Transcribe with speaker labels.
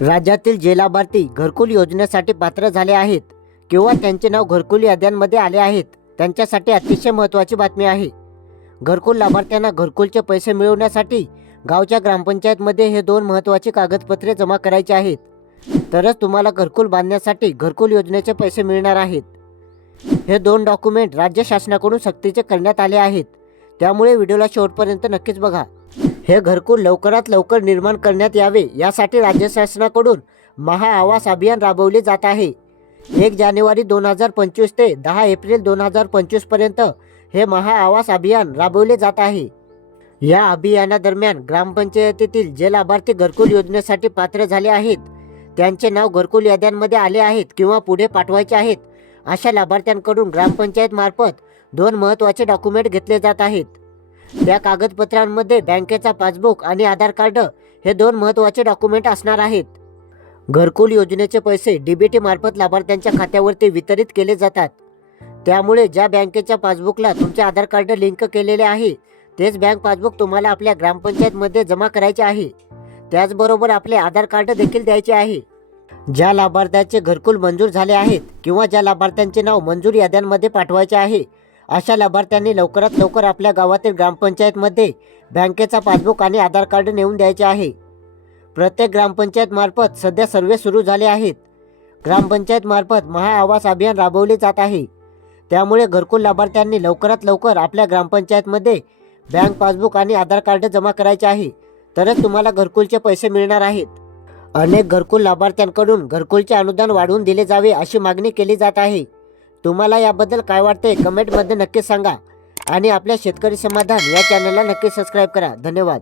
Speaker 1: राज्यातील जे लाभार्थी घरकुल योजनेसाठी पात्र झाले आहेत किंवा त्यांचे नाव घरकुल याद्यांमध्ये आले आहेत त्यांच्यासाठी अतिशय महत्त्वाची बातमी आहे. घरकुल लाभार्थ्यांना घरकुलचे पैसे मिळवण्यासाठी गावच्या ग्रामपंचायतमध्ये हे दोन महत्त्वाची कागदपत्रे जमा करायची आहेत. तरच तुम्हाला घरकुल बांधण्यासाठी घरकुल योजनेचे पैसे मिळणार आहेत. हे दोन डॉक्युमेंट राज्य शासनाकडून सक्तीचे करण्यात आले आहेत. त्यामुळे व्हिडिओला शेवटपर्यंत नक्कीच बघा. हे घरकुल लवकरात लवकर निर्माण करण्यात यावे यासाठी राज्य शासनाकडून महाआवास अभियान राबवले जात आहे. एक जानेवारी दोन हजार पंचवीस ते दहा एप्रिल दोन हजार पंचवीसपर्यंत हे महाआवास अभियान राबवले जात आहे. या अभियानादरम्यान ग्रामपंचायतीतील जे लाभार्थी घरकुल योजनेसाठी पात्र झाले आहेत त्यांचे नाव घरकुल याद्यांमध्ये आले आहेत किंवा पुढे पाठवायचे आहेत अशा लाभार्थ्यांकडून ग्रामपंचायत मार्फत दोन महत्त्वाचे डॉक्युमेंट घेतले जात आहेत. त्या कागदपत्रांमध्ये बँकेचा पासबुक आणि आधार कार्ड हे दोन महत्त्वाचे डॉक्युमेंट असणार आहेत. घरकुल योजनेचे पैसे डीबीटी मार्फत लाभार्थ्यांच्या खात्यावरती वितरित केले जातात. त्यामुळे ज्या बँकेच्या पासबुकला तुमचे आधार कार्ड लिंक केलेले आहे तेच बँक पासबुक तुम्हाला आपल्या ग्रामपंचायतमध्ये जमा करायचे आहे. त्याचबरोबर आपले आधार कार्ड देखील द्यायचे आहे. ज्या लाभार्थ्याचे घरकुल मंजूर झाले आहेत किंवा ज्या लाभार्थ्यांचे नाव मंजूर याद्यांमध्ये पाठवायचे आहे अशा लाभार्थ्यांनी लवकरात लवकर आपल्या गावातील ग्रामपंचायतमध्ये बँकेचा पासबुक आणि आधार कार्ड नेऊन द्यायचे आहे. प्रत्येक ग्रामपंचायतमार्फत सध्या सर्वे सुरू झाले आहेत. ग्रामपंचायतमार्फत महाआवास अभियान राबवले जात आहे. त्यामुळे घरकुल लाभार्थ्यांनी लवकरात लवकर आपल्या ग्रामपंचायतमध्ये बँक पासबुक आणि आधार कार्ड जमा करायचे आहे. तरच तुम्हाला घरकुलचे पैसे मिळणार आहेत. अनेक घरकुल लाभार्थ्यांकडून घरकुलचे अनुदान वाढवून दिले जावे अशी मागणी केली जात आहे. तुम्हाला याबद्दल काय वाटते कमेंटमध्ये नक्की सांगा. आणि आपल्या शेतकरी समाधान या चॅनलला नक्की सबस्क्राईब करा. धन्यवाद.